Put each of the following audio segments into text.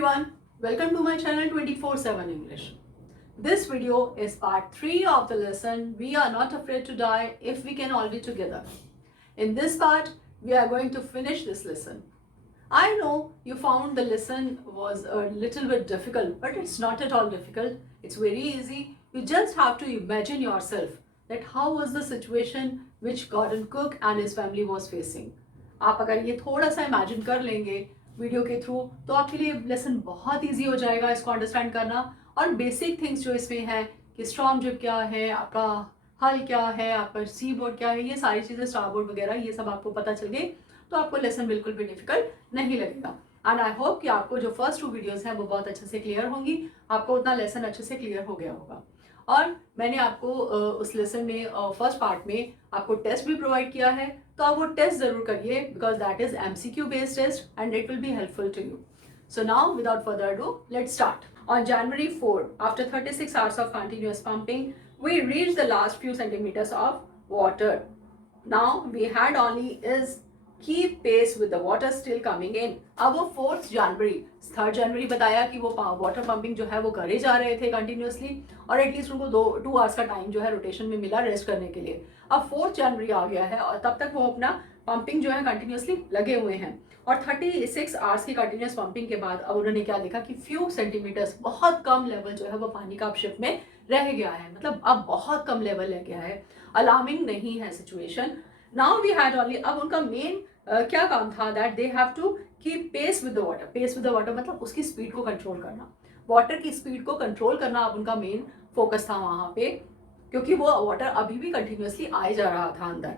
everyone, welcome to my channel 24/7 English. This video is part 3 of the lesson We are not afraid to die if we can all be together. In this part, we are going to finish this lesson. I know you found the lesson was a little bit difficult, but it's not at all difficult. It's very easy. You just have to imagine yourself that how was the situation which Gordon Cook and his family was facing. आप अगर ये थोड़ा सा imagine कर लेंगे video के through तो आपके लिए लेसन बहुत इजी हो जाएगा इसको अंडरस्टैंड करना। और बेसिक थिंग्स जो इसमें है कि स्ट्रॉन्ग जिप क्या है, आपका हल क्या है, आपका सी बोर्ड क्या है, ये सारी चीज़ें स्टार बोर्ड वगैरह ये सब आपको पता चल गई तो आपको लेसन बिल्कुल भी डिफिकल्ट नहीं लगेगा। एंड आई होप कि आपको जो फर्स्ट 2 वीडियोस हैं वो बहुत अच्छे से क्लियर होंगी, आपको उतना लेसन अच्छे से क्लियर हो गया होगा। और मैंने आपको उस लेसन में फर्स्ट पार्ट में आपको टेस्ट भी प्रोवाइड किया है, तो आप वो टेस्ट जरूर करिए because that is MCQ based test and it will be helpful to you. So now without further ado, let's start. On January 4, after 36 hours of continuous pumping, we reached the last few centimeters of water. Now we had only is keep pace with the water still coming in. अब वो 4th जनवरी 3rd जनवरी बताया कि वो water pumping जो है वो करे जा रहे थे कंटिन्यूसली और एटलीस्ट उनको 2 आवर्स का टाइम जो है रोटेशन में मिला रेस्ट करने के लिए। अब 4th जनवरी आ गया है और तब तक वो अपना पंपिंग जो है कंटिन्यूसली लगे हुए हैं और 36 आवर्स की कंटिन्यूस पंपिंग के बाद अब उन्होंने क्या देखा कि फ्यू सेंटीमीटर्स बहुत कम लेवल जो है वो पानी का अपशिप में रह गया है, मतलब अब बहुत कम लेवल रह गया है। अलार्मिंग नहीं है situation. Now we had only, अब उनका मेन क्या काम था that they have to keep pace with the water. Pace with the water मतलब उसकी स्पीड को कंट्रोल करना, वाटर की स्पीड को कंट्रोल करना अब उनका मेन फोकस था वहां पे, क्योंकि वो वाटर अभी भी कंटिन्यूसली आए जा रहा था अंदर।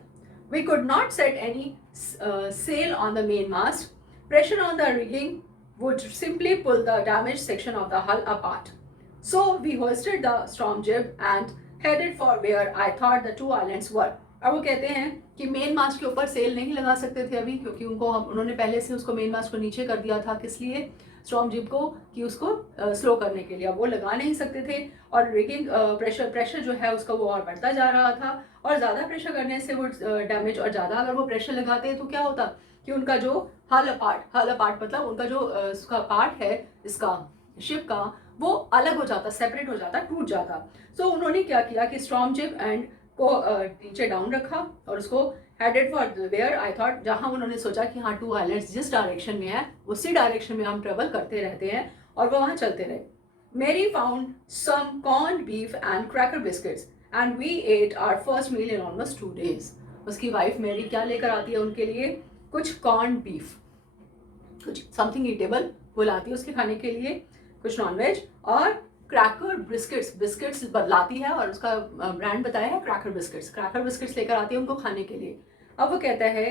We could not set any sail on the mainmast. Pressure on the rigging would simply pull the damaged section of the hull apart. So we hoisted the storm jib and headed for where I thought the 2 islands were. अब वो कहते हैं कि main मास्ट के ऊपर cell नहीं लगा सकते थे अभी, क्योंकि उन्होंने पहले से उसको मेन मास्ट को नीचे कर दिया था, किस लिए, स्टॉर्म जिप को कि उसको स्लो करने के लिए। अब वो लगा नहीं सकते थे और रिगिंग प्रेशर जो है उसका वो और बढ़ता जा रहा था और ज़्यादा प्रेशर करने से वो डैमेज, और ज़्यादा अगर वो प्रेशर लगाते तो क्या होता कि उनका जो हल अपार्ट मतलब उनका जो उसका पार्ट है इसका शिप का वो अलग हो जाता, सेपरेट हो जाता, टूट जाता। सो उन्होंने क्या किया कि स्टॉर्म जिप एंड को नीचे डाउन रखा और उसको headed for where I thought, जहां उन्होंने सोचा कि हाँ 2 आइलैंड्स जिस डायरेक्शन में है उसी डायरेक्शन में हम ट्रेवल करते रहते हैं, और वो वहां चलते रहे। Mary found some corn beef and cracker biscuits and we ate our first meal in almost 2 days। उसकी वाइफ मेरी क्या लेकर आती है उनके लिए, कुछ कॉर्न बीफ, कुछ समथिंग ईटेबल वो लाती है उसके खाने के लिए, कुछ नॉनवेज, और क्रैकर बिस्किट्स बदलाती है और उसका ब्रांड बताया है क्रैकर बिस्किट्स लेकर आती है उनको खाने के लिए। अब वो कहता है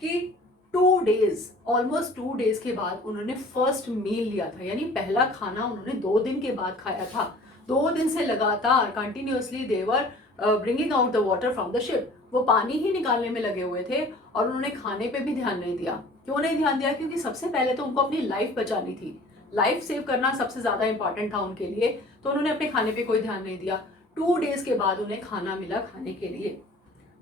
कि 2 days, ऑलमोस्ट 2 days के बाद उन्होंने फर्स्ट मील लिया था, यानी पहला खाना उन्होंने 2 दिन के बाद खाया था। 2 दिन से लगातार continuously they were bringing out the water from the ship, वो पानी ही निकालने में लगे हुए थे और उन्होंने खाने पे भी ध्यान नहीं दिया। क्यों नहीं ध्यान दिया? क्योंकि सबसे पहले तो उनको अपनी लाइफ बचानी थी, लाइफ सेव करना सबसे ज्यादा इंपॉर्टेंट था उनके लिए, तो उन्होंने अपने खाने पे कोई ध्यान नहीं दिया। 2 days के बाद उन्हें खाना मिला खाने के लिए।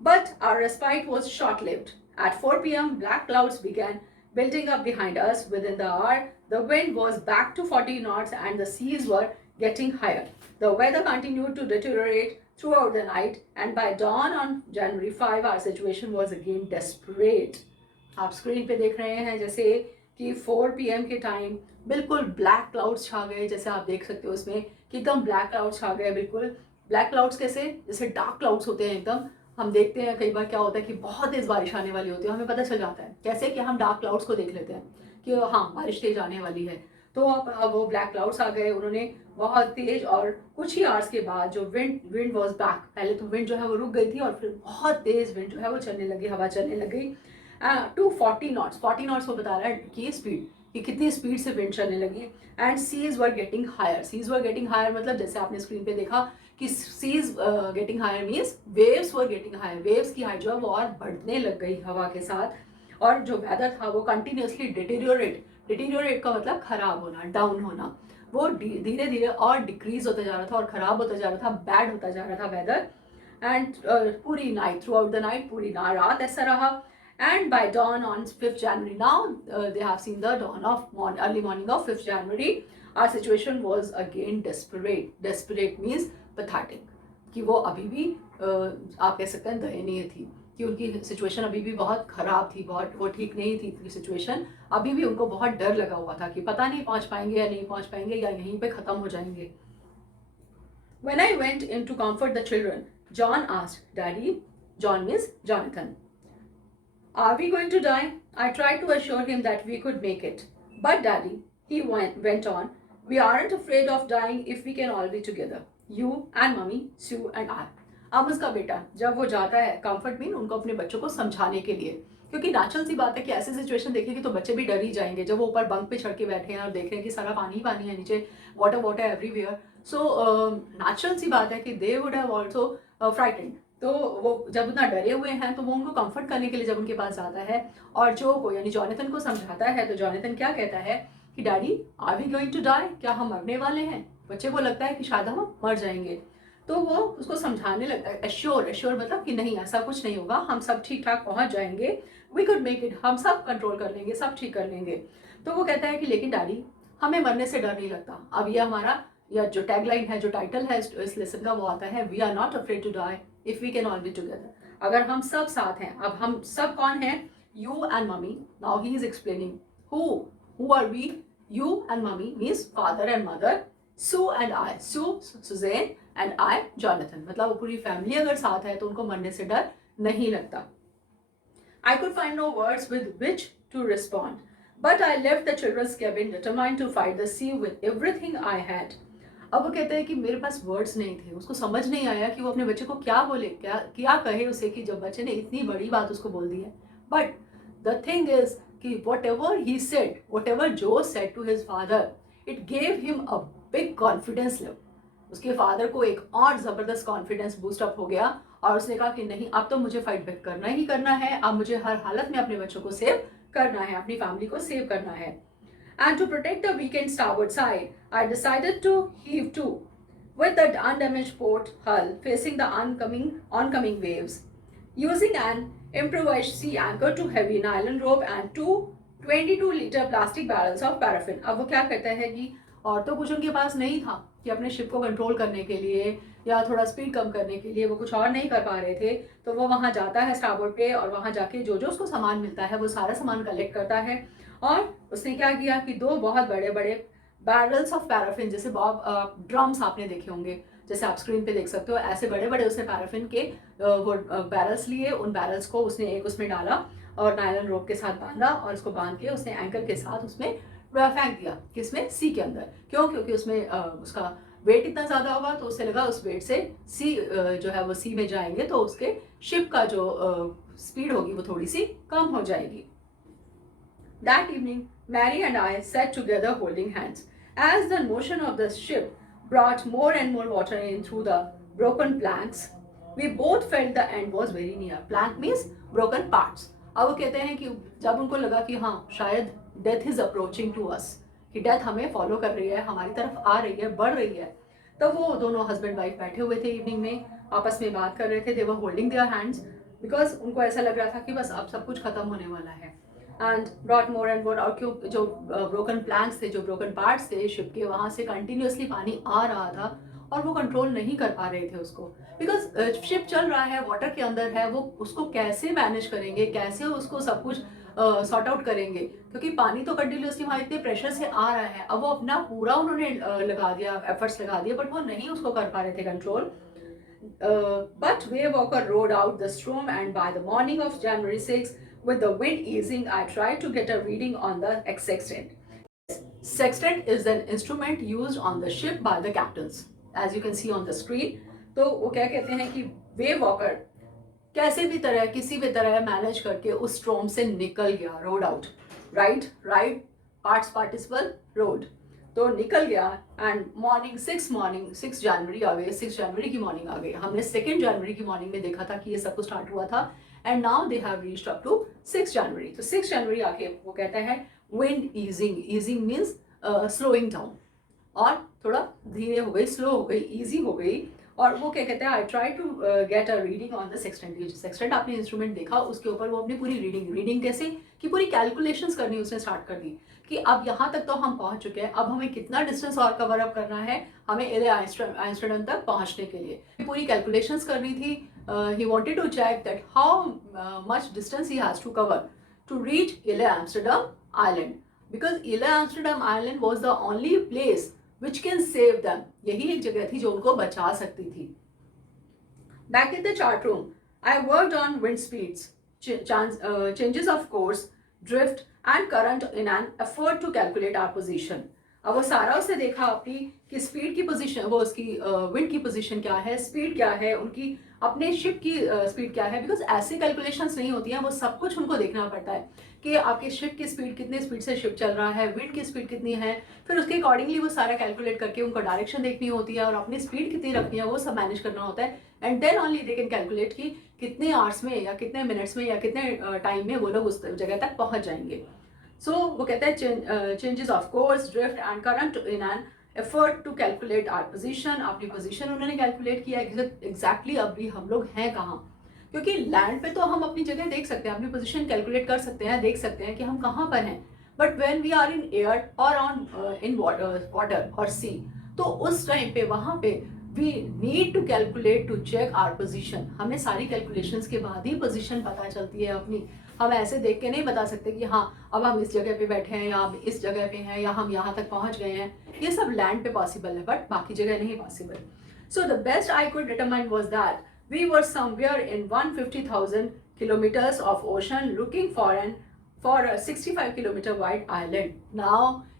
But our respite was short-lived. At 4 p.m., black clouds began building up behind us. Within the hour, the wind was back to 40 knots and the seas were getting higher. The weather continued to deteriorate throughout the night, and by dawn on January 5, our situation was again desperate. आप screen पे देख रहे हैं जैसे कि 4 PM के time बिल्कुल black clouds छा गए, जैसे आप देख सकते हो उसमें कि एकदम ब्लैक क्लाउड्स छा गए। बिल्कुल ब्लैक क्लाउड्स कैसे, जैसे डार्क क्लाउड्स होते हैं एकदम। हम देखते हैं कई बार क्या होता है कि बहुत तेज बारिश आने वाली होती है, हमें पता चल जाता है कैसे कि हम डार्क क्लाउड्स को देख लेते हैं कि हाँ बारिश तेज आने वाली है। तो अब वो ब्लैक क्लाउड्स आ गए, उन्होंने बहुत तेज, और कुछ ही आवर्स के बाद जो विंड वॉज बैक, पहले तो विंड जो है वो रुक गई थी और फिर बहुत तेज विंड जो है वो चलने लगी, हवा चलने लगी टू 40 knots। 40 knots वो बता रहा है कि स्पीड, कि कितनी स्पीड से विंड चलने लगी। And seas were getting higher मतलब जैसे आपने स्क्रीन पे देखा कि seas getting higher means waves were getting higher, waves की हाइट जो है वो और बढ़ने लग गई हवा के साथ। और जो वेदर था वो कंटिन्यूसली डिटीरियोरेट का मतलब खराब होना, डाउन होना, वो धीरे धीरे और डिक्रीज होता जा रहा था और खराब होता जा रहा था, बैड होता जा रहा था वेदर। एंड पूरी night, through out the night, पूरी रात ऐसा रहा। And by dawn on 5th January, now they have seen the dawn of early morning of 5th January, our situation was again desperate. Desperate means pathetic. कि वो अभी भी आप कह सकते हैं दयनीय थी, कि उनकी सिचुएशन अभी भी बहुत ख़राब थी, बहुत वो ठीक नहीं थी सिचुएशन। अभी भी उनको बहुत डर लगा हुआ था कि पता नहीं पहुंच पाएंगे या नहीं पहुंच पाएंगे या यहीं पे ख़त्म हो जाएंगे। When I went in to comfort the children, John asked, Daddy, John means Jonathan, are we going to die? I tried to assure him that we could make it. But Daddy, he went on, we aren't afraid of dying if we can all be together. You and Mummy, Sue and I. अब उसका बेटा जब वो जाता है comfort mean उनको अपने बच्चों को समझाने के लिए, क्योंकि नेचुरल सी बात है कि ऐसी सिचुएशन देखेंगे तो बच्चे भी डर ही जाएंगे जब वो ऊपर बंक पे चढ़ के बैठे हैं और देख रहे हैं कि सारा पानी ही पानी है नीचे, water water everywhere. So natural सी बात है कि they would have also frightened. तो वो जब उतना डरे हुए हैं तो वो उनको कंफर्ट करने के लिए जब उनके पास जाता है और जो को यानी जॉनथन को समझाता है, तो जॉनथन क्या कहता है कि daddy are we going to die, क्या हम मरने वाले हैं? बच्चे को लगता है कि शायद हम मर जाएंगे। तो वो उसको समझाने लगता है, एश्योर मतलब कि नहीं ऐसा कुछ नहीं होगा, हम सब ठीक ठाक पहुंच जाएंगे, वी कुड मेक इट, हम सब कंट्रोल कर लेंगे, सब ठीक कर लेंगे। तो वो कहता है कि लेकिन डैडी हमें मरने से डर नहीं लगता। अब ये हमारा या जो टैगलाइन है, जो टाइटल है इस लेसन का, वो आता है we are not afraid to die if we can all be together. अगर हम सब साथ हैं, अब हम सब कौन हैं? You and mummy. Now he is explaining who are we. You and mummy means father and mother, Sue and I, Sue Suzanne and I Jonathan. मतलब वो पूरी फैमिली अगर साथ है तो उनको मरने से डर नहीं लगता। I could find no words with which to respond, but I left the children's cabin determined to fight the sea with everything I had. अब वो कहते हैं कि मेरे पास वर्ड्स नहीं थे, उसको समझ नहीं आया कि वो अपने बच्चे को क्या बोले, क्या कहे उसे, कि जब बच्चे ने इतनी बड़ी बात उसको बोल दी है। बट द थिंग इज कि whatever he said, whatever Joe said to his father, it gave him a big confidence level. उसके फादर को एक और ज़बरदस्त कॉन्फिडेंस बूस्ट अप हो गया और उसने कहा कि नहीं, अब तो मुझे फाइट बैक करना ही करना है, अब मुझे हर हालत में अपने बच्चों को सेव करना है, अपनी फैमिली को सेव करना है। And to protect the weakened starboard side, I decided to heave to, with the undamaged port hull facing the oncoming waves, using an improvised sea anchor to heavy nylon rope and two 22-liter plastic barrels of paraffin. अब वो क्या कहता है कि और तो कुछ उनके पास नहीं था कि अपने शिप को कंट्रोल करने के लिए या थोड़ा स्पीड कम करने के लिए वो कुछ और नहीं कर पा रहे थे। तो वो वहाँ जाता है स्टारबोर्ड पे और वहाँ जाके जो जो उसको सामान मिलता है वो सारा सामान कलेक्ट करता है। और उसने क्या किया कि दो बहुत बड़े बड़े बैरल्स ऑफ पैराफिन, जैसे ड्रम्स आपने देखे होंगे, जैसे आप स्क्रीन पे देख सकते हो, ऐसे बड़े बड़े उसने पैराफिन के वो बैरल्स लिए। उन बैरल्स को उसने एक उसमें डाला और नायलॉन रोप के साथ बांधा और उसको बांध के उसने एंकर के साथ उसमें फेंक दिया। किसमें? सी के अंदर। क्यों? क्योंकि उसमें उसका वेट इतना ज़्यादा होगा तो उसे लगा उस वेट से सी जो है वो सी में जाएंगे तो उसके शिप का जो स्पीड होगी वो थोड़ी सी कम हो जाएगी। That evening, Mary and I sat together holding hands. As the motion of the ship brought more and more water in through the broken planks, we both felt the end was very near. Plank means broken parts. अब वो कहते हैं कि जब उनको लगा कि हाँ शायद death is approaching to us, कि डेथ हमें फॉलो कर रही है, हमारी तरफ आ रही है, बढ़ रही है, तब वो दोनों हस्बैंड वाइफ बैठे हुए थे इवनिंग में, आपस में बात कर रहे थे। They were holding their hands because उनको ऐसा लग रहा था कि बस अब सब कुछ खत्म होने वाला है। And brought more and more, और क्यों जो ब्रोकन प्लैंक्स थे, जो ब्रोकन पार्ट्स थे शिप के, वहाँ से कंटिन्यूसली पानी आ रहा था और वो कंट्रोल नहीं कर पा रहे थे उसको, बिकॉज शिप चल रहा है, वाटर के अंदर है, वो उसको कैसे मैनेज करेंगे, कैसे उसको सब कुछ सॉर्ट आउट करेंगे, क्योंकि पानी तो कंटिन्यूसली वहाँ इतने प्रेशर से आ रहा है। अब वो अपना पूरा उन्होंने लगा दिया, एफर्ट्स लगा दिए, बट वो नहीं उसको कर पा रहे थे control. But Wavewalker rode out the storm, and by the morning of January 6, with the wind easing, I tried to get a reading on the sextant. Sextant is an instrument used on the ship by the captains, as you can see on the screen. तो वो क्या कहते हैं कि wave walker कैसे भी तरह, किसी भी तरह मैनेज करके उस स्ट्रॉम से निकल गया, road out, right parts participle road, तो निकल गया। एंड मॉर्निंग 6 जनवरी आ गई, 6 जनवरी की मॉर्निंग आ गई। हमने 2 जनवरी की मॉर्निंग में देखा था कि ये सब कुछ स्टार्ट हुआ था, and now they have reached up to 6 January. तो 6 जनवरी आके वो कहता है wind easing means slowing down, और थोड़ा धीरे हो गई, स्लो हो गई, ईजी हो गई, और वो क्या कहते हैं, I try to get a reading on the sextant. ये सेक्सटेंट आपने इंस्ट्रूमेंट देखा, उसके ऊपर वो अपनी पूरी रीडिंग कैसे कि पूरी कैलकुलेशंस करनी उसने स्टार्ट कर दी कि अब यहाँ तक तो हम पहुँच चुके हैं, अब हमें कितना डिस्टेंस और कवर अप करना है हमें इले आइंस्टाइन तक पहुँचने के लिए। पूरी कैलकुलेशंस करनी थी। He wanted to check that how much distance he has to cover to reach Ile Amsterdam island, because Ile Amsterdam island was the only place which can save them। यही एक जगह थी जो उनको बचा सकती थी। Back in the chart room, I worked on wind speeds, changes of course, drift and current in an effort to calculate our position। अब वो सारा उसे देखा अपनी कि स्पीड की पोजीशन, वो उसकी विंड की पोजीशन क्या है, स्पीड क्या है, उनकी अपने शिप की स्पीड क्या है, बिकॉज ऐसी कैलकुलेशंस नहीं होती हैं, वो सब कुछ उनको देखना पड़ता है कि आपके शिप की स्पीड, कितने स्पीड से शिप चल रहा है, विंड की स्पीड कितनी है, फिर उसके अकॉर्डिंगली वो सारा कैलकुलेट करके उनको डायरेक्शन देखनी होती है और अपनी स्पीड कितनी रखनी है वो सब मैनेज करना होता है। And then only they can calculate कि कितने आवर्स में या कितने मिनट्स में या कितने टाइम में वो लोग उस जगह तक पहुंच जाएंगे। सो वो कहते हैं changes of course, drift and current in an effort to calculate our position. अपनी पोजीशन उन्होंने कैलकुलेट किया एग्जैक्टली अभी हम लोग हैं कहाँ, क्योंकि लैंड पे तो हम अपनी जगह देख सकते हैं, अपनी पोजीशन कैलकुलेट कर सकते हैं, देख सकते हैं कि हम कहाँ पर हैं, but when we are in air और ऑन इन वाटर और सी, तो उस टाइम पे वहाँ पे we need to calculate to check our position. हमें सारी कैलकुलेशंस के बाद ही पोजीशन पता चलती है अपनी। हम ऐसे देख के नहीं बता सकते कि हाँ अब हम इस जगह पे बैठे हैं या हम इस जगह पे हैं या हम यहाँ तक पहुँच गए हैं, ये सब लैंड पे पॉसिबल है बट बाकी जगह नहीं possible. So the best I could determine was that we were somewhere in 150,000 kilometers of ocean looking for a 65-kilometer wide island। Now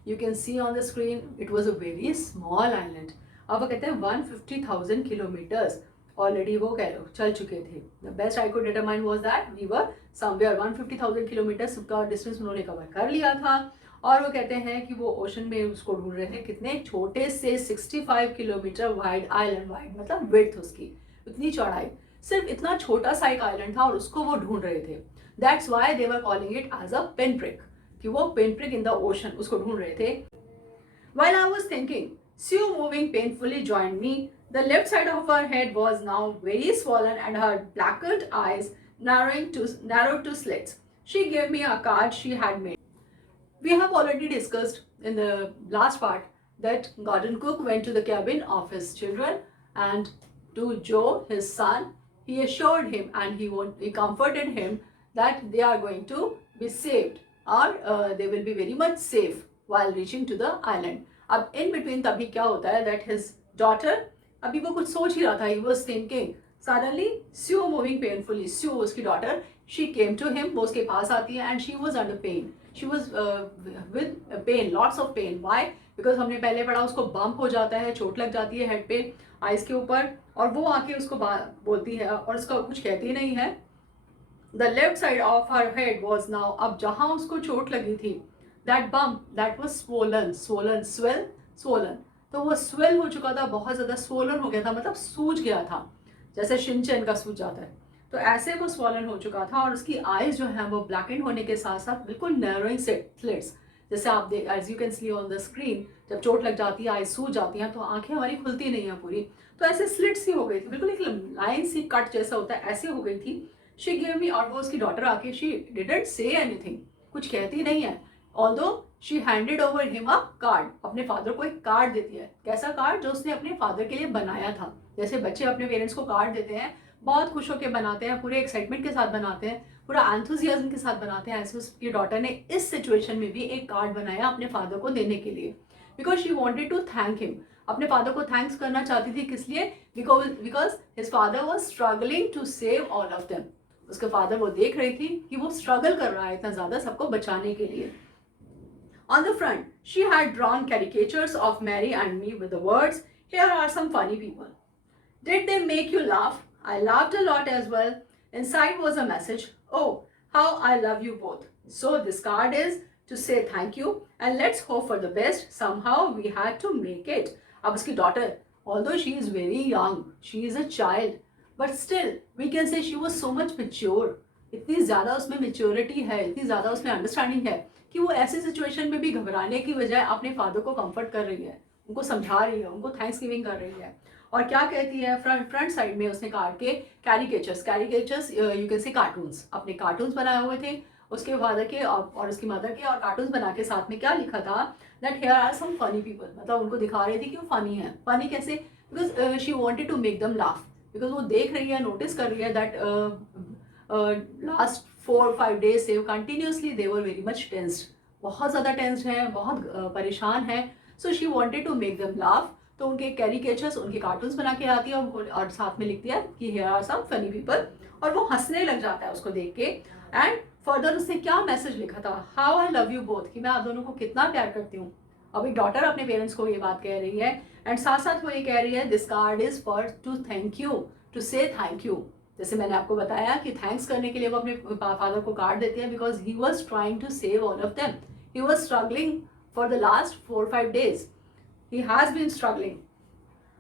you can see on the screen it was a very small island। अब वो कहते हैं 150,000 kilometers already वो चल चुके थे। The best I could determine was that we were somewhere 150,000 kilometers का distance उन्होंने कवर कर लिया था। और वो कहते हैं कि वो ओशन में उसको ढूंढ रहे थे कितने छोटे से 65 किलोमीटर वाइड आइलैंड, वाइड मतलब विड्थ उसकी इतनी चौड़ाई, सिर्फ इतना छोटा सा एक आइलैंड था और उसको वो ढूंढ रहे थे। That's why they were calling it as a pin prick, कि वो pin prick in the ocean उसको ढूंढ रहे थे। While I was thinking, Sue moving painfully joined me। The left side of her head was now very swollen and her blackened eyes narrowed to slits। She gave me a card she had made। We have already discussed in the last part that Gordon Cook went to the cabin of his children and to Joe, his son, he assured him and he comforted him that they are going to be saved or they will be very much safe while reaching to the island। अब in between तभी क्या होता है that his daughter, अभी वो कुछ सोच ही रहा था, he was thinking, suddenly Sue moving painfully, Sue उसकी daughter, she came to him, वो उसके पास आती है and she was under pain, she was with pain, lots of pain। Why? Because हमने पहले पढ़ा उसको बम्प हो जाता है, चोट लग जाती है हेड पे, आइस के ऊपर, और वो आके उसको बोलती है और उसका कुछ कहती नहीं है। The left side of her head was now, अब जहाँ उसको चोट लगी थी, that bump that was swollen, swollen, तो वो स्वेल हो चुका था, बहुत ज़्यादा स्वोलन हो गया था, मतलब सूज गया था, जैसे शिनचैन का सूज जाता है, तो ऐसे वो स्वोलन हो चुका था। और उसकी आइज जो है वो ब्लैकेंड होने के साथ साथ बिल्कुल नैरोइंग स्लिट्स, जैसे आप देख as you can see on the screen, जब चोट लग जाती है, आइज सूज जाती हैं तो आंखें हमारी खुलती नहीं है पूरी, तो ऐसे स्लिट्स सी हो गई थी, बिल्कुल एक लाइन सी कट जैसा होता है ऐसे हो गई थी। शी गिव मी, और वो उसकी डॉटर आके शी डिडंट से एनीथिंग, कुछ कहती नहीं है, although she handed over him a card, अपने फादर को एक कार्ड देती है। कैसा कार्ड? जो उसने अपने फादर के लिए बनाया था, जैसे बच्चे अपने पेरेंट्स को कार्ड देते हैं, बहुत खुश होकर बनाते हैं, पूरे एक्साइटमेंट के साथ बनाते हैं, पूरा एंथुजियाज्म के साथ बनाते हैं। ऐसे उसकी डॉटर ने इस सिचुएशन में भी एक कार्ड बनाया अपने फादर को देने के लिए, because she wanted to thank him, अपने फादर को थैंक्स करना चाहती थी। किस लिए? Because his father was struggling to save all of them, उसके फादर वो देख रही थी कि वो स्ट्रगल कर रहा है इतना ज़्यादा सबको बचाने के लिए। On the front, she had drawn caricatures of Mary and me with the words, "Here are some funny people." Did they make you laugh? I laughed a lot as well. Inside was a message, "Oh, how I love you both." So this card is to say thank you and let's hope for the best. Somehow we had to make it. अब उसकी daughter, although she is very young, she is a child, but still we can say she was so much mature. इतनी ज़्यादा उसमें maturity है, इतनी ज़्यादा उसमें understanding है कि वो ऐसी सिचुएशन में भी घबराने की बजाय अपने फादर को कंफर्ट कर रही है, उनको समझा रही है, उनको थैंक्स गिविंग कर रही है। और क्या कहती है, फ्रंट साइड में उसने कार्ड के caricatures you can say cartoons, अपने कार्टून्स बनाए हुए थे उसके फादर के और उसकी मदर के, और कार्टून्स बना के साथ में क्या लिखा था, that here are some funny people, मतलब उनको दिखा रही थी कि वो फनी है। फनी कैसे, because she wanted to make them laugh, because वो देख रही है, नोटिस कर रही है दैट लास्ट 4-5 days से continuously they were very much tensed, बहुत ज़्यादा टेंस्ड है, बहुत परेशान है। So she wanted to make them laugh, तो उनके कैरिकेचर्स, उनके कार्टून्स बना के आती है और साथ में लिखती है कि here are some funny people, और वो हंसने लग जाता है उसको देख के। एंड फर्दर उसने क्या मैसेज लिखा था, how I love you both, कि मैं आप दोनों को कितना प्यार करती हूँ। अब एक डॉटर अपने पेरेंट्स को ये बात कह रही है, एंड साथ साथ वो ये कह रही है this card is for to thank you, to say thank you. जैसे मैंने आपको बताया कि थैंक्स करने के लिए वो अपने फादर को कार्ड देती है, because he was trying to save all of them, he was struggling for the last 4-5 days, he has been struggling.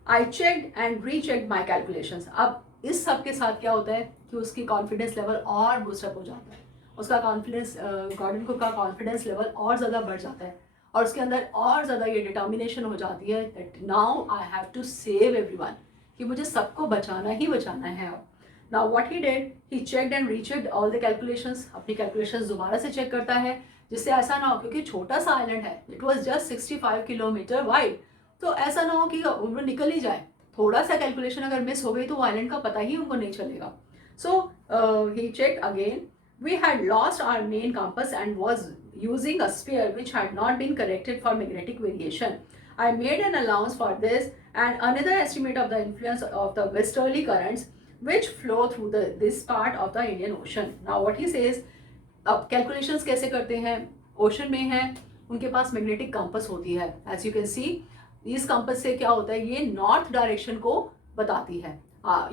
I checked and rechecked my calculations. अब इस सब के साथ क्या होता है कि उसकी कॉन्फिडेंस लेवल और बूस्टअप हो जाता है, उसका कॉन्फिडेंस, गॉर्डन कुक का कॉन्फिडेंस लेवल और ज़्यादा बढ़ जाता है, और उसके अंदर और ज़्यादा ये डिटर्मिनेशन हो जाती है that now I have to save everyone, कि मुझे सबको बचाना ही बचाना है। अब now what he did, he checked and rechecked all the calculations, अपनी कैलकुलेशंस दोबारा से चेक करता है, जिससे ऐसा ना हो, क्योंकि छोटा सा आइलैंड है, it was just 65 kilometre wide, तो ऐसा ना हो कि वो निकल ही जाए, थोड़ा सा कैलकुलेशन अगर मिस हो गई तो आइलैंड का पता ही उनको नहीं चलेगा। So he check again, we had lost our main compass and was using a sphere which had not been corrected for magnetic variation. I made an allowance for this and another estimate of the influence of the westerly currents which flow through this part of the Indian Ocean. Now what he says, अब calculations कैसे करते हैं, ocean में है, उनके पास magnetic compass होती है, as you can सी इस कंपास से क्या होता है, ये नॉर्थ डायरेक्शन को बताती है।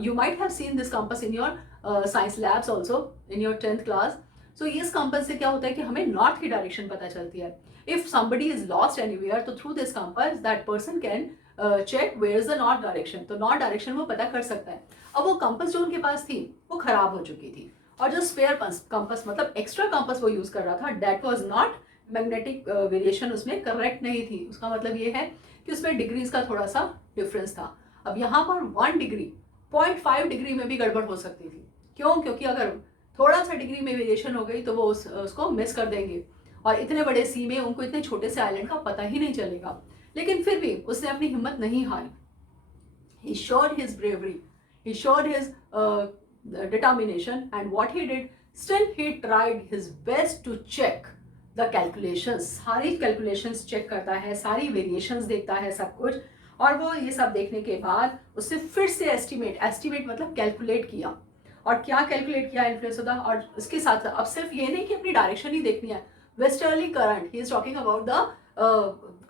You might have seen this compass in your science labs also in your 10th class. So इस कंपास से क्या होता है कि हमें नॉर्थ की डायरेक्शन पता चलती है। If somebody is lost anywhere, तो through this compass that person can check where is the north direction, तो नॉर्थ डायरेक्शन वो पता कर सकता है। अब वो कंपास जो उनके पास थी वो खराब हो चुकी थी, और जो स्पेयर कंपास मतलब एक्स्ट्रा कंपास वो यूज कर रहा था, that was not magnetic variation, उसमें करेक्ट नहीं थी। उसका मतलब ये है कि उसमें डिग्रीज का थोड़ा सा डिफरेंस था। अब यहाँ पर 1 डिग्री 0.5 डिग्री में भी गड़बड़ हो सकती थी। क्यों? क्योंकि अगर थोड़ा सा डिग्री में वेरिएशन हो गई तो वो उसको मिस कर देंगे, और इतने बड़े सी में उनको इतने छोटे से आइलैंड का पता ही नहीं चलेगा। लेकिन फिर भी उसने अपनी हिम्मत नहीं हारी। He showed his bravery, he showed his determination, and what he did, still he tried his best to check the calculations. सारी calculations check करता है, सारी variations देखता है, सब कुछ, और वो ये सब देखने के बाद उससे फिर से estimate मतलब calculate किया। और क्या कैलकुलेट किया इन्फ्लुएंस होता, और उसके साथ अब सिर्फ ये नहीं कि अपनी डायरेक्शन ही देखनी है, westerly current, he is talking about the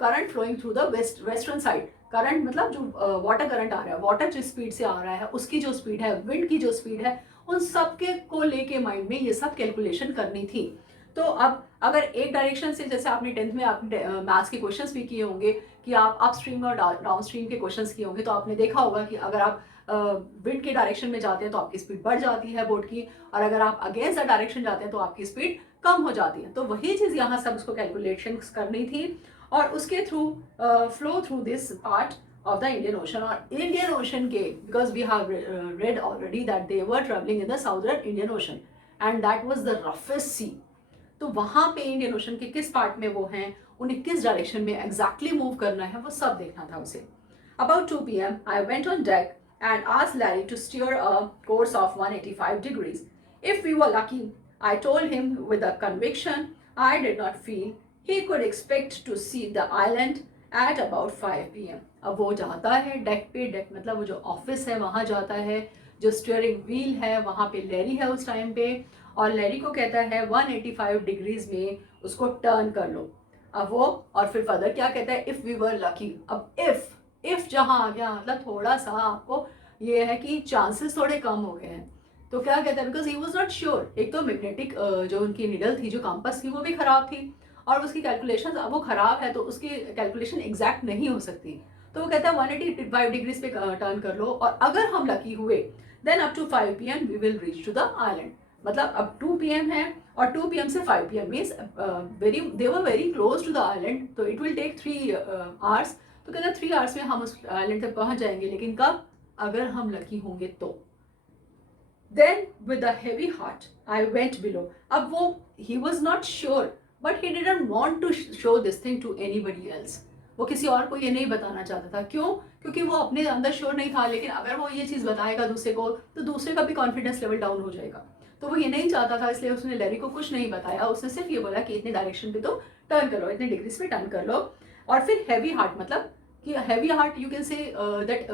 current flowing through the western side. Current मतलब जो वाटर करंट आ रहा है, वाटर जिस स्पीड से आ रहा है उसकी जो स्पीड है, विंड की जो स्पीड है, उन सब के को लेके माइंड में ये सब कैलकुलेशन करनी थी। तो अब अगर एक डायरेक्शन से, जैसे आपने 10th में आपने मैथ्स के क्वेश्चंस भी किए होंगे कि आप अप स्ट्रीम और डाउन स्ट्रीम के क्वेश्चंस किए होंगे, तो आपने देखा होगा कि अगर आप विंड के डायरेक्शन में जाते हैं तो आपकी स्पीड बढ़ जाती है बोट की, और अगर आप अगेंस्ट द डायरेक्शन जाते हैं तो आपकी स्पीड कम हो जाती है। तो वही चीज़ यहाँ सब उसको कैलकुलेशन करनी थी, और उसके through flow through this part of the Indian Ocean, और Indian Ocean के, because we have read already that they were traveling in the southern Indian Ocean and that was the roughest sea. तो वहाँ पे Indian ocean के किस part में वो हैं, उन्हें किस डायरेक्शन में एग्जैक्टली मूव करना है, वो सब देखना था उसे। About 2 p.m. I went on deck and asked Larry to steer a course of 185 degrees. If we were lucky, I told him with a conviction I did not feel he could expect to see the island at about 5 p.m. अब वो जाता है deck पे, deck मतलब वो जो office है वहाँ जाता है, जो स्टीयरिंग व्हील है वहाँ पे लैरी है उस टाइम पे, और लैरी को कहता है 185 डिग्रीज में उसको टर्न कर लो। अब वो और फिर फर्दर क्या कहता है, इफ़ वी वर लकी। अब इफ़ जहाँ आ गया मतलब थोड़ा सा आपको ये है कि चांसेस थोड़े कम हो गए हैं, तो क्या कहता है, because he was not sure. एक तो मैग्नेटिक जो उनकी निडल थी, जो कंपास थी, वो भी खराब थी, और उसकी कैलकुलेशन अब वो खराब है तो उसकी कैलकुलेशन एग्जैक्ट नहीं हो सकती। तो वो कहता है 185 डिग्रीज पे टर्न कर लो, और अगर हम लकी हुए then up to 5 p.m. We will reach to the island. मतलब अब 2 p.m. है और 2 p.m. से 5 p.m. Means they were very close to the island, तो इट विल टेक 3 hours तो कहता 3 आवर्स में हम उस आइलैंड तक पहुंच जाएंगे, लेकिन कब? अगर हम लकी होंगे तो। Then with a heavy heart I went below. अब वो he was not sure but he didn't want to show this thing to anybody else. वो किसी और को ये नहीं बताना चाहता था। क्यों? क्योंकि वो अपने अंदर श्योर नहीं था, लेकिन अगर वो ये चीज़ बताएगा दूसरे को तो दूसरे का भी कॉन्फिडेंस लेवल डाउन हो जाएगा। तो वो ये नहीं चाहता था, इसलिए उसने लैरी को कुछ नहीं बताया। उसने सिर्फ ये बोला कि इतने डायरेक्शन पे तो टर्न कर लो, इतने डिग्रीज पे टर्न कर लो। और फिर हैवी हार्ट, मतलब कि heavy heart you can say that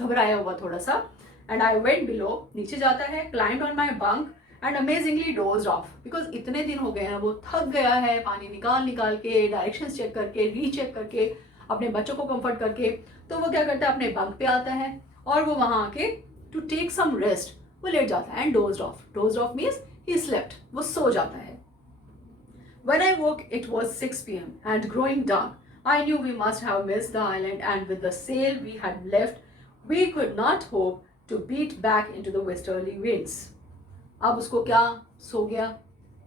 घबराया हुआ थोड़ा सा। एंड आई वेंट बिलो, नीचे जाता है, climbed on my bunk and amazingly dozed of. Because इतने दिन हो गए हैं, वो थक गया है पानी निकाल निकाल के, डायरेक्शंस चेक करके, रीचेक करके, अपने बच्चों को कंफर्ट करके। तो वो क्या करता है, अपने बंक पे आता है और वो वहाँ आके टू टेक सम रेस्ट वो लेट जाता है। And dozed of, dozed of means he slept, वो सो जाता है। When I woke, it was 6 p.m. and growing dark. I knew we must have missed the island, and with the sail we had left, we could not hope to beat back into the westerly winds. अब उसको क्या, सो गया,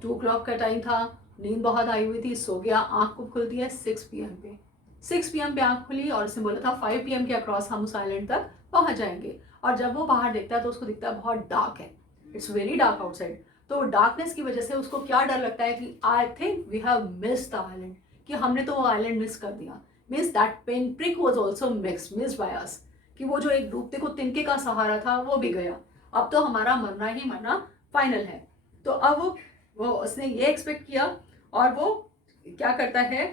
2 o'clock का time था, नींद बहुत आई हुई थी, सो गया। आँख को खुलती है 6 PM पे, 6 PM पे आँख खुली और उसने बोला था 5 PM के अक्रॉस हम उस आइलैंड तक पहुँच जाएंगे। और जब वो बाहर देखता है तो उसको दिखता है बहुत डार्क है, इट्स वेरी डार्क आउटसाइड। तो डार्कनेस की वजह से उसको क्या डर लगता है कि I think we have missed the island, कि हमने तो वो आइलैंड मिस कर दिया। Means that pin prick was also missed by us, कि वो जो एक डूबते को तिनके का सहारा था वो भी गया। अब तो हमारा मरना ही मरना फाइनल है। तो अब वो उसने ये एक्सपेक्ट किया और वो क्या करता है,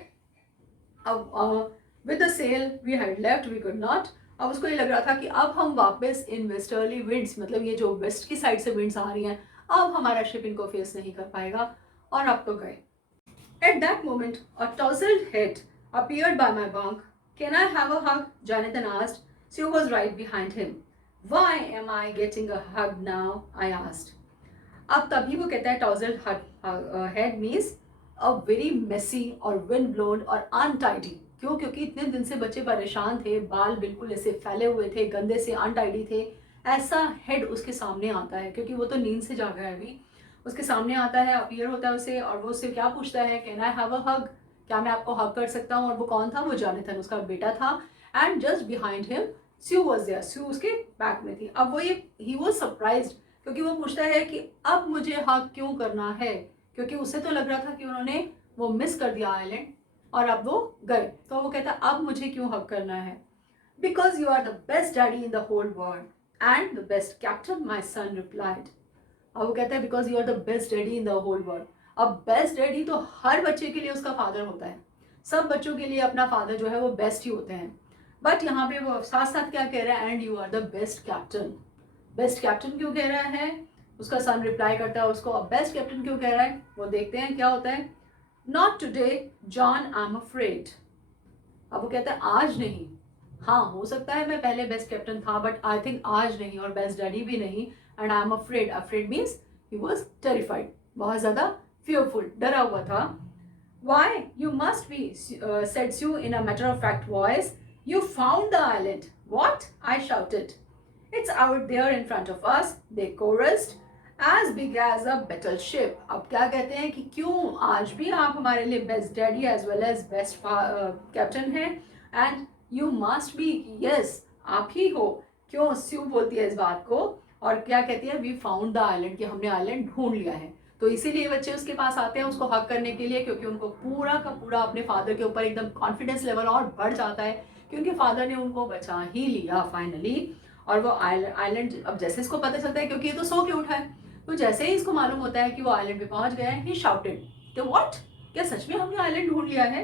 अब with the sail we had left we could not. अब उसको ये लग रहा था कि अब हम वापस इन वेस्टर्ली विंड्स, मतलब ये जो वेस्ट की साइड से विंड्स आ रही हैं, अब हमारा शिप इनको फेस नहीं कर पाएगा। और अब तो गए। At that moment a tousled head appeared by my bunk. Can I have a hug? Jonathan asked. Sue was right behind him. Why am I getting a hug now? I asked. अब तभी वो कहता है tousled head means a very messy और wind blown और untidy. क्यों? क्योंकि इतने दिन से बच्चे परेशान थे, बाल बिल्कुल ऐसे फैले हुए थे, गंदे से, अनटाइडी थे। ऐसा हेड उसके सामने आता है, क्योंकि वो तो नींद से जागा है अभी। उसके सामने आता है, अपीयर होता है उसे, और वो उससे क्या पूछता है, कैन आई हैव अ हग, क्या मैं आपको हग कर सकता हूँ? और वो कौन था? वो जॉनथन, उसका बेटा था। And just behind him Sue was there, Sue उसके बैक में थी। अब वो ये ही वाज सरप्राइज्ड, क्योंकि वो पूछता है कि अब मुझे हग क्यों करना है, क्योंकि उसे तो लग रहा था कि उन्होंने वो मिस कर दिया आइलैंड और अब वो गए। तो वो कहता अब मुझे क्यों हग करना है? Because you are the best daddy in the whole world and the best captain, my son replied. अब वो कहता है because you are the best daddy in the whole world. अब बेस्ट डैडी तो हर बच्चे के लिए उसका फादर होता है, सब बच्चों के लिए अपना फादर जो है वो बेस्ट ही होते हैं। बट यहाँ पे वो साथ साथ क्या कह रहा है, and you are the best captain. Best captain क्यों कह रहा है? उसका सन रिप्लाई करता है उसको, अब बेस्ट कैप्टन क्यों कह रहा है वो देखते हैं क्या होता है। Not today John, I am afraid. अब वो कहता है आज नहीं। हाँ, हो सकता है मैं पहले बेस्ट कैप्टन था, बट आई थिंक आज नहीं, और बेस्ट डैडी भी नहीं। And I am afraid, afraid means he was terrified, बहुत ज़्यादा fearful, डरा हुआ था। Why? You must be, said Sue in a matter-of-fact voice. You found the island. What? I shouted. It's out there in front of us, they chorused, as big as a battleship. अब क्या कहते हैं कि क्यों आज भी आप हमारे लिए best daddy as well as best captain हैं, and you must be, yes आप ही हो। क्यों स्यू बोलती है इस बात को, और क्या कहती है, वी फाउंड द आइलैंड, कि हमने आइलैंड ढूंढ लिया है। तो इसीलिए बच्चे उसके पास आते हैं उसको हक करने के लिए, क्योंकि उनको पूरा का पूरा अपने फादर के ऊपर एकदम कॉन्फिडेंस लेवल और बढ़ जाता है, क्योंकि फादर ने उनको बचा ही लिया फाइनली। और वो आइलैंड, अब जैसे इसको पता चलता है, क्योंकि ये तो सो के उठा है, तो जैसे ही इसको मालूम होता है कि वो आइलैंड पे पहुंच गया है, ही शाउटेड कि व्हाट, क्या सच में हमने आइलैंड ढूंढ लिया है?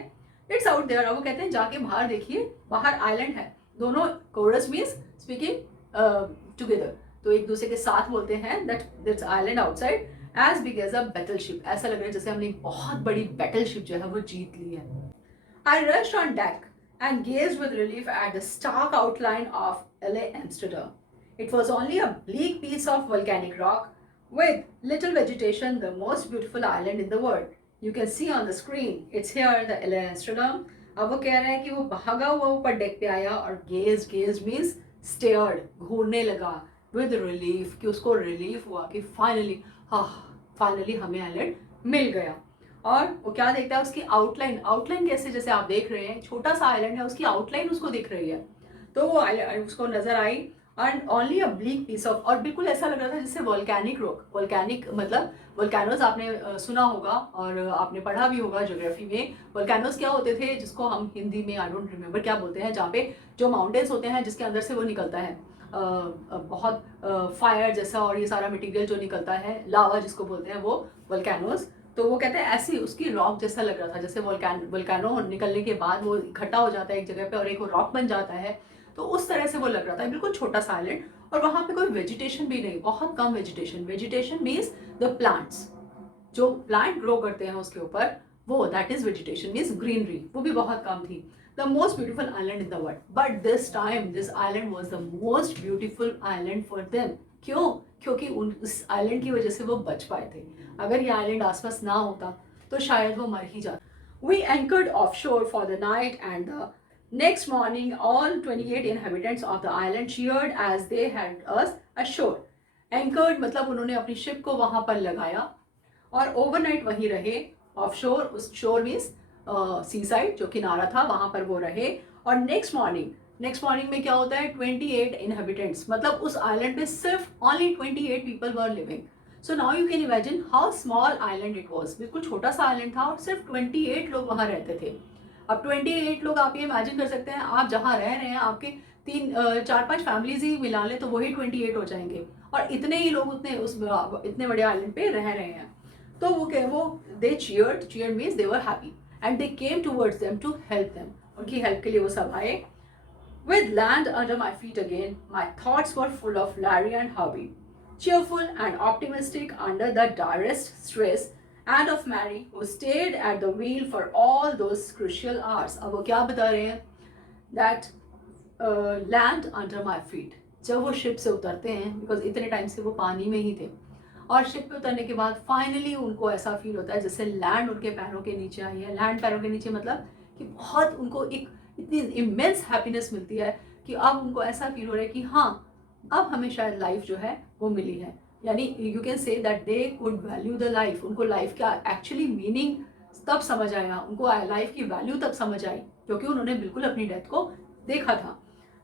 It's out there. वो कहते हैं जाके बाहर देखिए, बाहर आइलैंड है। दोनों कोरस मीन्स स्पीकिंग टुगेदर, तो एक दूसरे के साथ बोलते हैं that that's island outside as big as a battleship. ऐसा लग रहा है जैसे हमने एक बहुत बड़ी बैटलशिप जो है वो जीत ली है। I rushed on deck and gazed with relief at the stark outline of LA Amsterdam. It was only a bleak piece of volcanic rock with little vegetation, the most beautiful island in the world. You can see on the screen, it's here, the LA Amsterdam. अब वो कह रहा है कि वो भागा हुआ ऊपर डेक पे आया और गेज मीन्स स्टेयर्ड, घूरने लगा, विद रिलीफ, कि उसको रिलीफ हुआ कि फाइनली, हाँ फाइनली हमें आइलैंड मिल गया। और वो क्या देखता है, उसकी आउटलाइन। आउटलाइन कैसे, जैसे आप देख रहे हैं छोटा सा आइलैंड है, उसकी आउटलाइन उसको दिख रही है। तो वो उसको नजर आई and only a bleak piece of, और बिल्कुल ऐसा लग रहा था जैसे वोल्केनिक रॉक। वोल्केनिक मतलब वोल्केनोज आपने सुना होगा और आपने पढ़ा भी होगा ज्योग्राफी में। वोल्केनोज क्या होते थे, जिसको हम हिंदी में आई डोंट रिमेम्बर क्या बोलते हैं, जहाँ पे जो माउंटेन्स होते हैं जिसके अंदर से वो निकलता है बहुत फायर जैसा, और ये सारा मटेरियल जो निकलता है, लावा जिसको बोलते हैं, वो वोल्केनोज। तो वो कहते हैं ऐसी उसकी रॉक जैसा लग रहा था, जैसे वोल्केनो निकलने के बाद वो इकट्ठा हो जाता है एक जगह पे और एक वो रॉक बन जाता है, तो उस तरह से वो लग रहा था, बिल्कुल छोटा सा आइलैंड। और वहां पे कोई वेजिटेशन भी नहीं, बहुत कम vegetation. Vegetation means the plants, जो प्लांट ग्रो करते हैं उसके ऊपर, वो that is vegetation means greenery, वो भी बहुत कम थी। The most beautiful island in the world, but this time this island was the most beautiful island for them. क्यों? क्योंकि उस आइलैंड की वजह से वो बच पाए थे। अगर ये आइलैंड आसपास ना होता तो शायद वो मर ही जाता। वी एंकर्ड ऑफ शोर for the night and the next morning all 28 inhabitants of the island cheered as they had us ashore. Anchored मतलब उन्होंने अपनी शिप को वहां पर लगाया और ओवरनाइट वहीं रहे। ऑफ शोर, उस शोर मीन्स सी साइड, जो किनारा था वहां पर वो रहे। और नेक्स्ट मॉर्निंग में क्या होता है, 28 इनहेबिटेंट्स, मतलब उस आइलैंड पे सिर्फ only 28 people were living. So now you can imagine how small island it was. बिल्कुल छोटा सा आइलैंड था और सिर्फ 28 लोग वहां रहते थे। अब 28 लोग, आप ये इमेजिन कर सकते हैं, आप जहाँ रह रहे हैं आपके 4-5 फैमिलीज ही मिला लें तो वही 28 हो जाएंगे, और इतने ही लोग इतने बड़े आइलैंड पे रह रहे हैं। तो वो they cheered means they were happy and they came towards them to help them. उनकी हेल्प के लिए वो सब आए। With land under my feet again, my thoughts were full of Larry and Harvey, cheerful and optimistic under the direst stress, and of Mary, who stayed at the wheel for all those crucial hours. अब वो क्या बता रहे हैं? That land under my feet. जब वो ship से उतरते हैं, बिकॉज इतने टाइम से वो पानी में ही थे, और शिप पे उतरने के बाद फाइनली उनको ऐसा फील होता है जैसे लैंड उनके पैरों के नीचे आई है। लैंड पैरों के नीचे मतलब कि बहुत उनको एक इतनी इमेंस हैप्पीनेस मिलती है कि अब उनको ऐसा फील हो रहा है कि हाँ, अब हमें शायद लाइफ जो है वो मिली है। यानी you can say that they could value the life. उनको लाइफ का एक्चुअली मीनिंग तब समझ आया, उनको लाइफ की वैल्यू तब समझ आई, क्योंकि उन्होंने बिल्कुल अपनी डेथ को देखा था।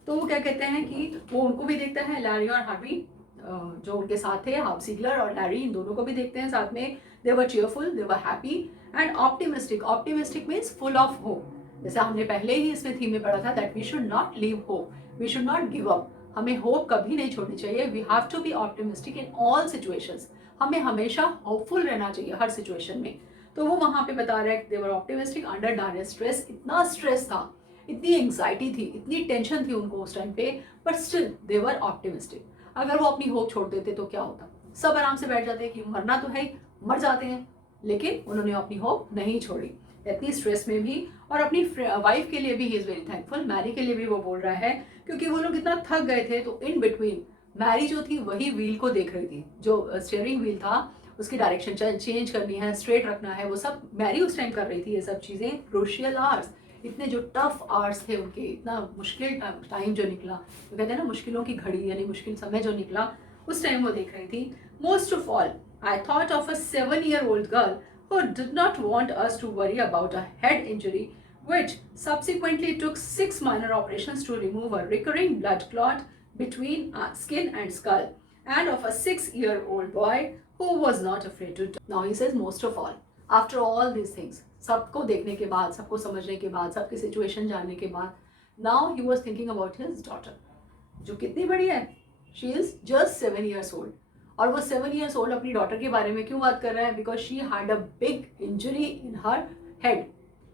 तो वो क्या कहते हैं कि वो उनको भी देखता है, लैरी और हार्वी जो उनके साथ थे, हाफ सीगलर और लैरी, इन दोनों को भी देखते हैं साथ में। They were cheerful, they were happy and optimistic. Optimistic means full of hope. जैसे हमने पहले ही इसमें थीम में पढ़ा था that we should not leave hope, we should not give up. हमें होप कभी नहीं छोड़नी चाहिए। We have to be optimistic in all situations. हमें हमेशा होपफुल रहना चाहिए हर सिचुएशन में। तो वो वहां पे बता रहे हैं दे were optimistic under direct stress. इतना स्ट्रेस था, इतनी एंग्जाइटी थी, इतनी टेंशन थी उनको उस टाइम पे, but still they were optimistic. अगर वो अपनी होप छोड़ देते तो क्या होता? सब आराम से बैठ जाते कि मरना तो है, मर जाते हैं, लेकिन उन्होंने अपनी होप नहीं छोड़ी इतनी स्ट्रेस में भी। और अपनी वाइफ के लिए भी he is very thankful. Mary के लिए भी वो बोल रहा है, क्योंकि वो लोग इतना थक गए थे। तो इन बिटवीन मैरी जो थी वही व्हील को देख रही थी, जो स्टीयरिंग व्हील था उसकी डायरेक्शन चेंज करनी है, स्ट्रेट रखना है, वो सब मैरी उस टाइम कर रही थी। ये सब चीज़ें क्रूशियल आवर्स, इतने जो टफ आवर्स थे उनके, इतना मुश्किल टाइम जो निकला, तो कहते हैं ना मुश्किलों की घड़ी, यानी मुश्किल समय जो निकला, उस टाइम वो देख रही थी। Most of all I thought of a 7-year-old girl who did not want us to worry about a head injury, which subsequently took 6 minor operations to remove a recurring blood clot between skin and skull, and of a 6-year-old boy who was not afraid to die. Now he says most of all, after all these things, सबको देखने के बाद, सबको समझने के बाद, सबकी situation जानने के बाद, now he was thinking about his daughter, जो कितनी बड़ी है, she is just 7 years old. और वो 7 years old अपनी डॉटर के बारे में क्यों बात कर रहा है? Because she had a big injury in her head.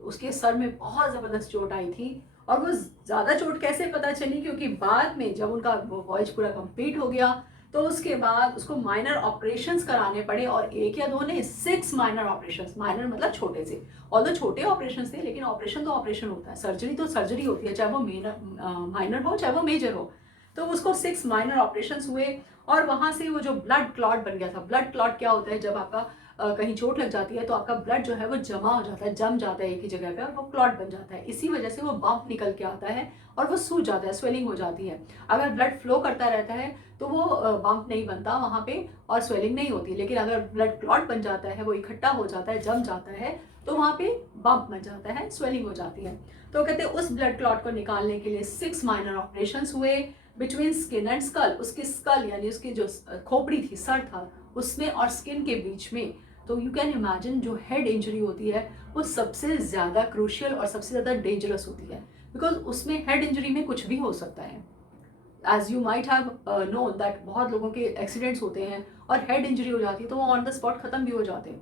उसके सर में बहुत ज़बरदस्त चोट आई थी। और वो ज़्यादा चोट कैसे पता चली? क्योंकि बाद में जब उनका वॉयज पूरा कंप्लीट हो गया तो उसके बाद उसको माइनर ऑपरेशंस कराने पड़े, और एक या दो नहीं, 6 माइनर ऑपरेशंस। माइनर मतलब छोटे से, और छोटे ऑपरेशन थे, लेकिन ऑपरेशन तो ऑपरेशन होता है, सर्जरी तो सर्जरी होती है, चाहे वो माइनर हो चाहे वो मेजर हो। तो उसको 6 माइनर ऑपरेशंस हुए, और वहाँ से वो जो ब्लड क्लॉट बन गया था। ब्लड क्लॉट क्या होता है? जब आपका कहीं चोट लग जाती है तो आपका ब्लड जो है वो जमा हो जाता है, जम जाता है एक ही जगह पे और वो क्लॉट बन जाता है। इसी वजह से वो बम्प निकल के आता है और वो सूज जाता है, स्वेलिंग हो जाती है। अगर ब्लड फ्लो करता रहता है तो वो बम्प नहीं बनता वहाँ पे और स्वेलिंग नहीं होती। लेकिन अगर ब्लड क्लॉट बन जाता है, वो इकट्ठा हो जाता है, जम जाता है, तो वहाँ पे बम्प बन जाता है, स्वेलिंग हो जाती है। तो कहते हैं उस ब्लड क्लॉट को निकालने के लिए 6 माइनर ऑपरेशंस हुए बिटवीन स्किन एंड स्कल। उसकी स्कल यानी उसकी जो खोपड़ी थी, सर था, उसमें और स्किन के बीच में। तो यू कैन इमेजिन जो हेड इंजरी होती है वो सबसे ज़्यादा क्रूशियल और सबसे ज़्यादा डेंजरस होती है, बिकॉज उसमें हेड इंजरी में कुछ भी हो सकता है। As you might have known that बहुत लोगों के एक्सीडेंट्स होते हैं और हेड इंजरी हो जाती है तो वो ऑन द स्पॉट ख़त्म भी हो जाते हैं।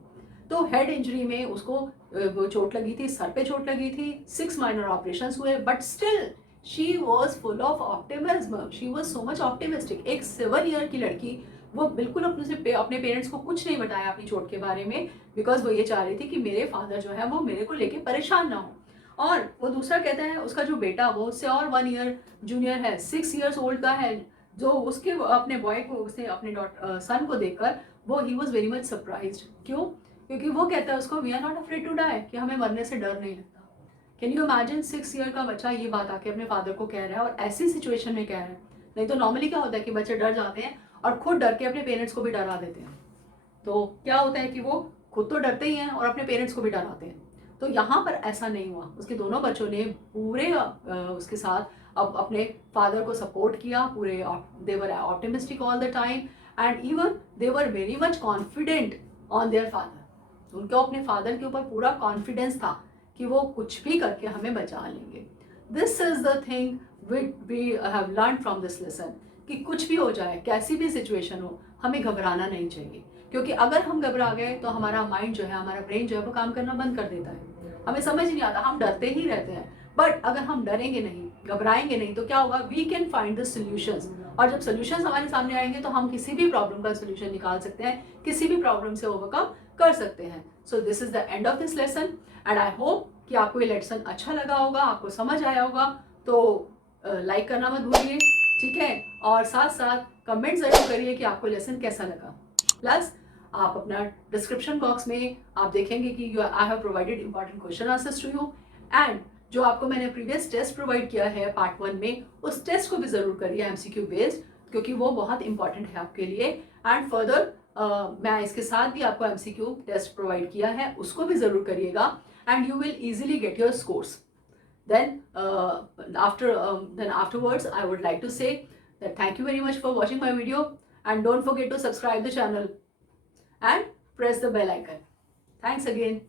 तो हेड इंजरी में उसको वो चोट लगी थी, सर पे चोट लगी थी, 6 माइनर ऑपरेशंस हुए, but still she was full of optimism, she was so much optimistic. एक 7 ईयर की लड़की, वो बिल्कुल अपने पेरेंट्स को कुछ नहीं बताया अपनी चोट के बारे में, बिकॉज वो ये चाह रही थी कि मेरे फादर जो है वो मेरे को लेके परेशान ना हो। और वो दूसरा कहता है उसका जो बेटा वो उससे और 1 ईयर जूनियर है, 6 ईयर्स ओल्ड का है, जो उसके अपने बॉय को, उसने अपने सन को देखकर वो he was very much surprise. क्यों? क्योंकि वो कहता है उसको we are not afraid to die, कि हमें मरने से डर नहीं लगता। कैन यू इमेजिन 6 ईयर का बच्चा ये बात आके अपने फादर को कह रहा है और ऐसी सिचुएशन में कह रहा है। नहीं तो नॉर्मली क्या होता है कि बच्चे डर जाते हैं और खुद डर के अपने पेरेंट्स को भी डरा देते हैं। तो क्या होता है कि वो खुद तो डरते ही हैं और अपने पेरेंट्स को भी डराते हैं। तो यहाँ पर ऐसा नहीं हुआ, उसके दोनों बच्चों ने पूरे उसके साथ अब अपने फादर को सपोर्ट किया पूरे। They were optimistic all the time and even they were very much confident on their father. उनको अपने फादर के ऊपर पूरा कॉन्फिडेंस था कि वो कुछ भी करके हमें बचा लेंगे। This is the thing we have learn from this lesson, कि कुछ भी हो जाए, कैसी भी सिचुएशन हो, हमें घबराना नहीं चाहिए। क्योंकि अगर हम घबरा गए तो हमारा माइंड जो है, हमारा ब्रेन जो है वो काम करना बंद कर देता है, हमें समझ नहीं आता, हम डरते ही रहते हैं। बट अगर हम डरेंगे नहीं, घबराएंगे नहीं, तो क्या होगा, we can find the solutions. और जब सोल्यूशंस हमारे सामने आएंगे तो हम किसी भी प्रॉब्लम का सोल्यूशन निकाल सकते हैं, किसी भी प्रॉब्लम से ओवरकम कर सकते हैं। So this is the end of this lesson and I hope कि आपको ये लेसन अच्छा लगा होगा, आपको समझ आया होगा। तो लाइक करना मत भूलिए, ठीक है, और साथ साथ कमेंट जरूर करिए कि आपको लेसन कैसा लगा। प्लस आप अपना डिस्क्रिप्शन बॉक्स में आप देखेंगे कि I have provided important question answers to you, and जो आपको मैंने प्रीवियस टेस्ट प्रोवाइड किया है पार्ट 1 में, उस टेस्ट को भी ज़रूर करिए MCQ बेस्ड, क्योंकि वो बहुत इंपॉर्टेंट है आपके लिए। एंड फर्दर मैं इसके साथ भी आपको MCQ टेस्ट प्रोवाइड किया है, उसको भी ज़रूर करिएगा and you will easily get your scores. Then afterwards I would like to say that thank you very much for watching my video, and don't forget to subscribe the channel and press the bell icon. Thanks again.